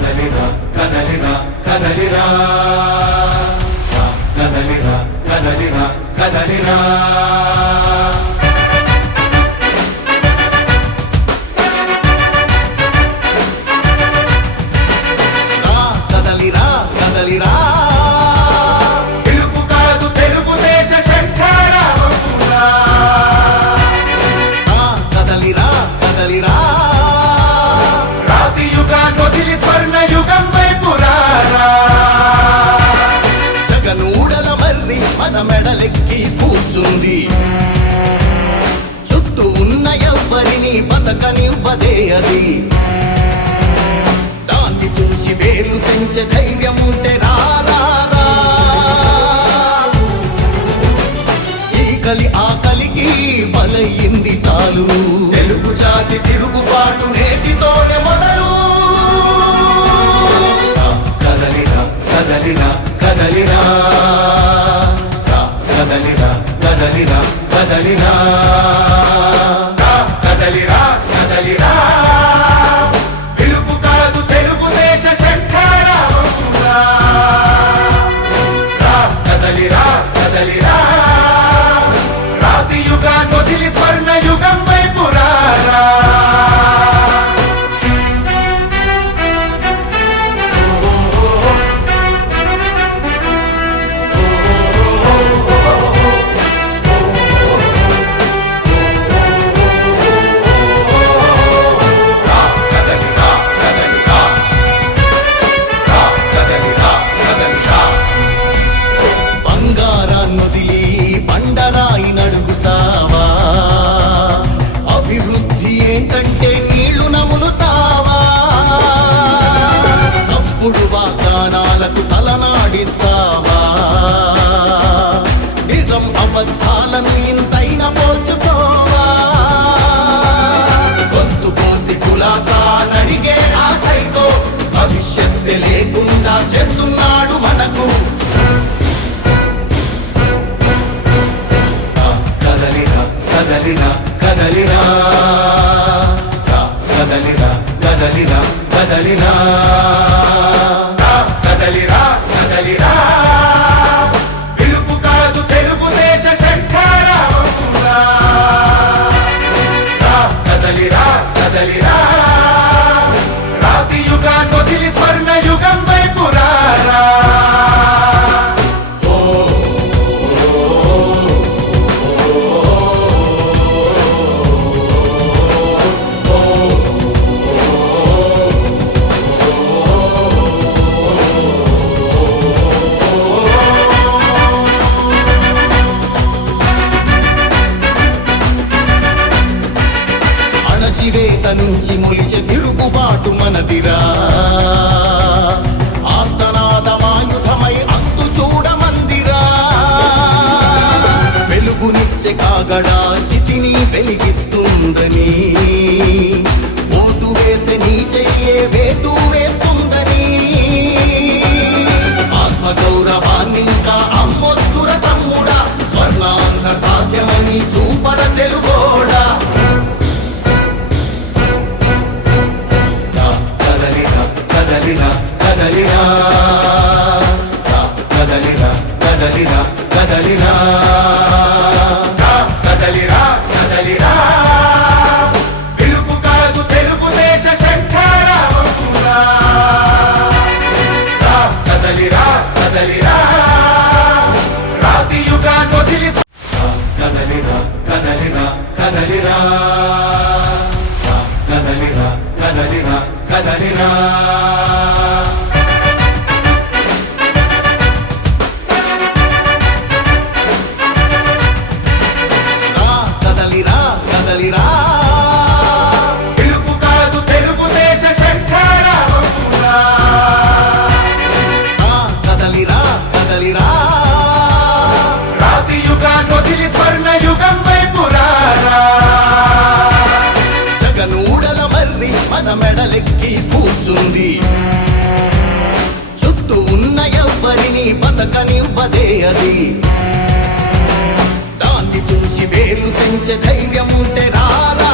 కదలిరా కదలిరా కదలిరా కదలిరా కదలిరా కదలిరా కదలిరా కదలిరా తెలుగు కాదు తెలుగుదేశ శంఖారావమురా కదలిరా కదలిరా రాతి యుగాన్ని వదిలి స్వర్ణ యుగం వైపు రారా జగనూడల మర్రి మన మెడలెక్కి కూర్చుంది చుట్టూ ఉన్న ఎవ్వరిని బతకనివ్వదే అది దాన్ని తుంచి వేర్లు పెంచే ధైర్యం ఉంటే రారా ఈ కలి ఆ కలికి బలయింది చాలు తెలుగు జాతి తిరుగుబాటు నేటితోనే మొదలు కదలిరా కదలిరా కదలిరా కదలిరా కదలిరా కదలిరా కదలిరా కదలిరా పిలుపు కాదు తెలుగుదేశ శంఖారావమురా కదలిరా కదలిరా రాతి యుగాన్ని వదిలి స్వర్ణ యుగం వైపు రారా బంగారాన్నొదిలి బండరాయి నడుగుతావా అభివృద్ధి ఏంటంటే నీళ్లు నములుతావా తప్పుడు వాగ్దానాలకు తలనాడిస్తావా నిజం అబద్ధాలను ఇంతైనా పోల్చుకోవా గొంతు కోసి కులాసా నడిగే ఆ సైకో భవిష్యత్తు లేకుండా చేస్తున్నాడు మనకు కదలిరా కదలిరా కదలిరా కదలిరా కదలిరా కదలిరా కదలిరా కదలిరా పిలుపు కాదు తెలుగుదేశ శంఖారావమురా కదలిరా కదలిరా రాతి యుగాన్ని వదిలి స్వర్ణ యుగం వైపు రారా అణచివేత నుంచి మొలిచే తిరుగుబాటు మనదిరా ఆర్తనాదమాయుధమై అంతు చూడమందిరా వెలుగునిచ్చే కాగడా చితిని వెలిగిస్తుందని ఓటు వేసే నీ చెయ్యే వేటు వేస్తుందని ఆత్మగౌరవాన్నింకా అమ్మొద్దుర తమ్ముడా స్వర్ణాంధ్ర సాధ్యమని చూపర తెలుగోడా కదలిరా కదలిరా కదలిరా కదలిరా కదలిరా కదలిరా కదలిరా పిలుపు కాదు తెలుగుదేశ శంఖారావమురా కదలిరా కదలిరా రాతి యుగాన్ని వదిలి కదలిరా కదలిరా కదలిరా కదలిరా కదలిరా కదలిరా కదలిరా కదలిరా పిలుపు కాదు తెలుగుదేశ శంఖారావమురా కదలిరా కదలిరా రాతి యుగాన్ని వదిలి స్వర్ణ యుగం వైపు రారా జగనూడల మర్రి మన మెడలెక్కి కూర్చుంది చుట్టూ ఉన్న ఎవ్వరిని బతకనివ్వదే అది దాన్ని తుంచి వేర్లు పెంచే ధైర్యం ఉంటే రారా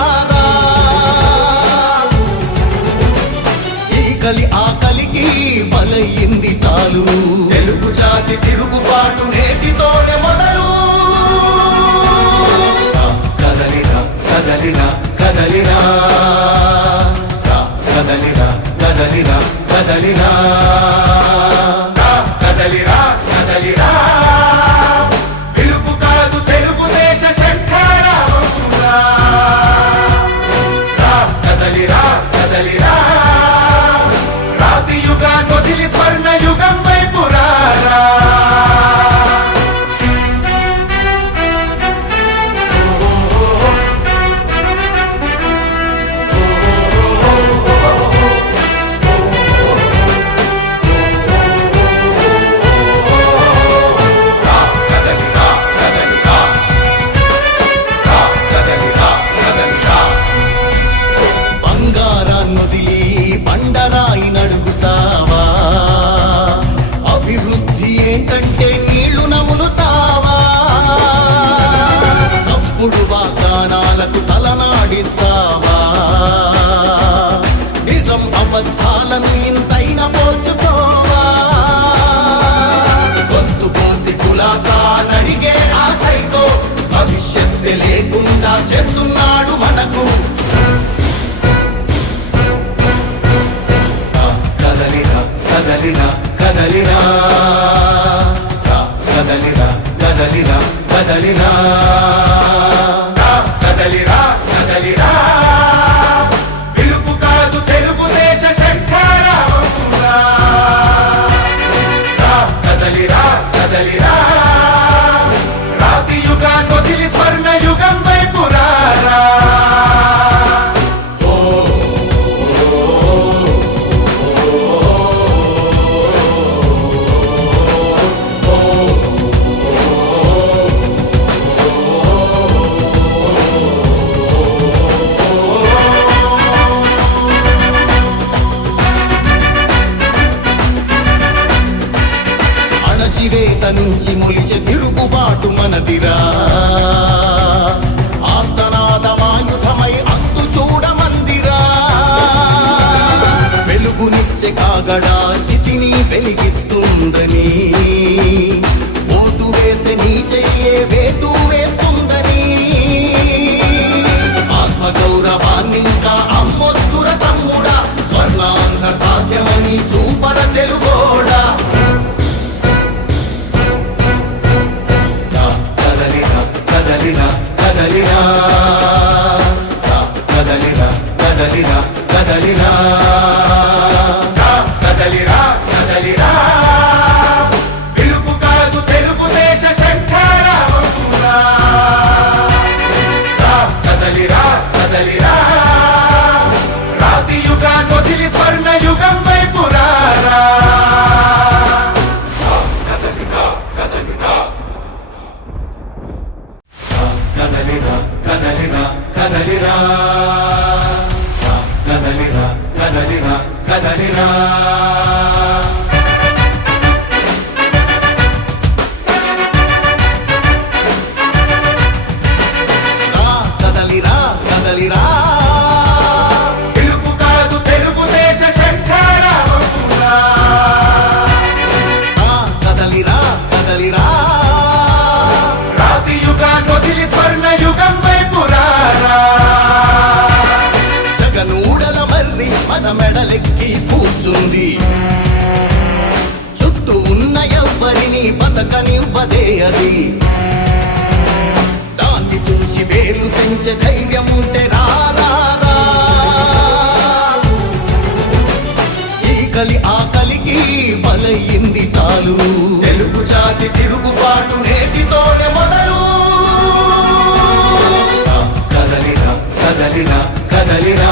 ఈ ఈకలి ఆకలికి బలయింది చాలు. తెలుగు జాతి తిరుగుబాటు నేటితోనే మొదలు. కదలిరా కదలిరా కదలిరా, కదలిరా కదలిరా కదలిరా, కదలిరా కదలిరా, పిలుపు కాదు తెలుగుదేశ శంఖారావంగా. కదలిరా కదలిరా, రాతి యుగాన్ని వదిలి స్వర్ణ యుగం వైపు రారా. బంగారాన్నొదిలి బండరాయి నడుగుతావా? అభివృద్ధి ఏంటంటే నీళ్లు నములుతావా? తప్పుడు వాగ్దానాలకు తలనాడిస్తావా? నిజం అబద్ధాలను ఇంతైనా పోల్చుకోవా? గొంతు కోసి కులాసా నడిగే ఆ సైకో భవిష్యత్తు లేకుండా చేస్తున్నాడు మనకు. కదలిరా కదలిరా కదలిరా, కదలిరా కదలిరా కదలిరా, కదలిరా కదలిరా, పిలుపు కాదు తెలుగుదేశ శంఖారావంగా. కదలిరా కదలిరా, రాతి యుగాన్ని వదిలి స్వర్ణ యుగం వైపు రారా. అణచివేత నుంచి మొలిచే తిరుగుబాటు మనదిరా. ఆర్తనాదమాయుధమై అంతు చూడమందిరా. వెలుగునిచ్చే కాగడా చితిని వెలిగిస్తుందని, ఓటు వేసే నీ చెయ్యే వేటు వేస్తుందని, ఆత్మగౌరవాన్నింకా అమ్మొద్దుర తమ్ముడా. స్వర్ణాంధ్ర సాధ్యమని చూపర తెలుగోడా. కదలిరా కదలిరా కదలిరా, కదలిరా కదలిరా కదలిరా, కదలిరా కదలిరా, పిలుపు కాదు తెలుగుదేశ శంఖారావంగా. కదలిరా కదలిరా, రాతి యుగాన్ని వదిలి స్వర్ణ యుగం వైపు రారా. కదలిరా కదలిరా, కదలిరా కదలిరా కదలిరా, కదలిరా కదలిరా కదలిరా. కదలిరా కదలిరా, పిలుపు కాదు తెలుగుదేశ శంఖారావంగా. కదలిరా కదలిరా, రాతి యుగాన్ని వదిలి స్వర్ణ యుగం వైపు రారా. జగనూడల మర్రి మన మెడలెక్కి కూర్చుంది. చుట్టూ ఉన్న ఎవ్వరిని బతకనివ్వదే అది. దాన్ని తుంచి వేర్లు పెంచే ధైర్యం ఉంటే రారా. ఈకలి ఆకలికి బలయింది చాలు. తెలుగు జాతి తిరుగుబాటు నేటితోనే మొదలు. కదలిరా కదలిరా కదలిరా,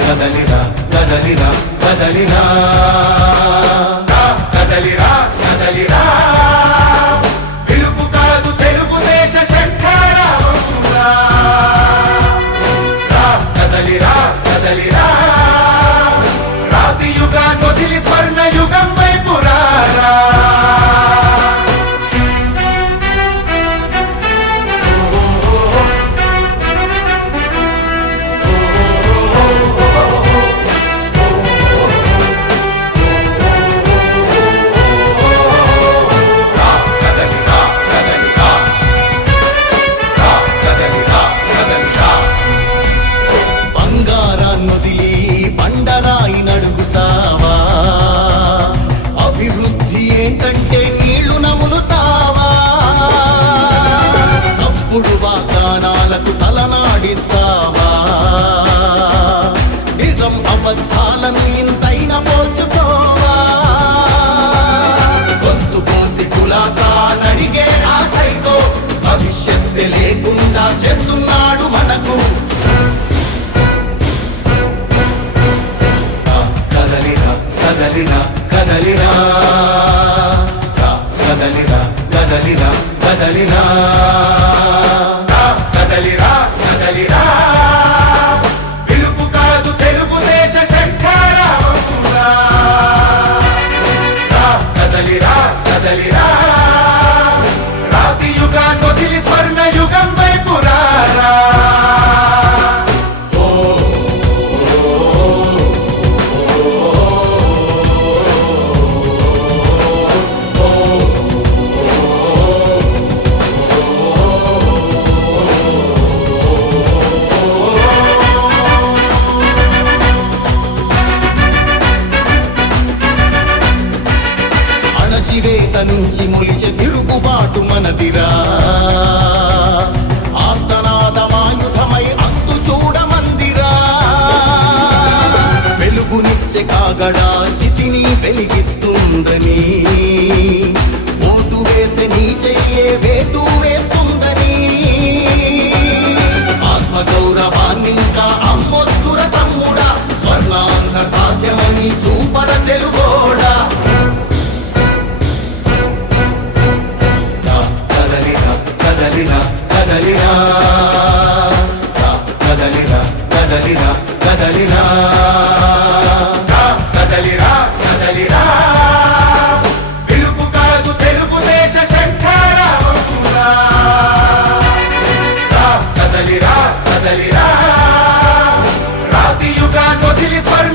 కదలిరా కదలిరా కదలిరా, కదలిరా కదలిరా, పిలుపు కాదు తెలుగుదేశ శంఖారావంగా. కదలిరా కదలిరా, రాతి యుగాన్ని వదిలి స్వర్ణ యుగం వైపు రారా. అబద్ధాలను ఇంతైన పోల్చుకోవా గొంతు కోసి కులాసా నడిగే ఆ సైకో భవిష్యత్తు లేకుండా చేస్తున్నాడు మనకు కదలిరా కదలిరా కదలిరా కదలిరా కదలిరా కదలిరా కదలిరా కదలిరా పిలుపు కాదు తెలుగుదేశ శంఖారావంగా కదలిరా కదలిరా రాతి యుగాన్ని వదిలి స్వర్ణ యుగం వైపు రారా అణచివేత నుంచి మొలిచే తిరుగుబాటు మనదిరా ఆర్తనాదమాయుధమై అంతు చూడమందిరా వెలుగునిచ్చే కాగడా చితిని వెలిగిస్తుందని ఓటు వేసే నీ చెయ్యే వేటు వేస్తుందని ఆత్మగౌరవాన్నింకా అమ్మొద్దుర తమ్ముడా స్వర్ణాంధ్ర సాధ్యమని చూపర తెలుగోడా కదలిరా కదలిరా కదలిరా కదలిరా కదలిరా కదలిరా కదలిరా పిలుపు కాదు తెలుగుదేశ శంఖారావంగా కదలిరా కదలిరా రాతి యుగాన్ని వదిలి స్వర్ణ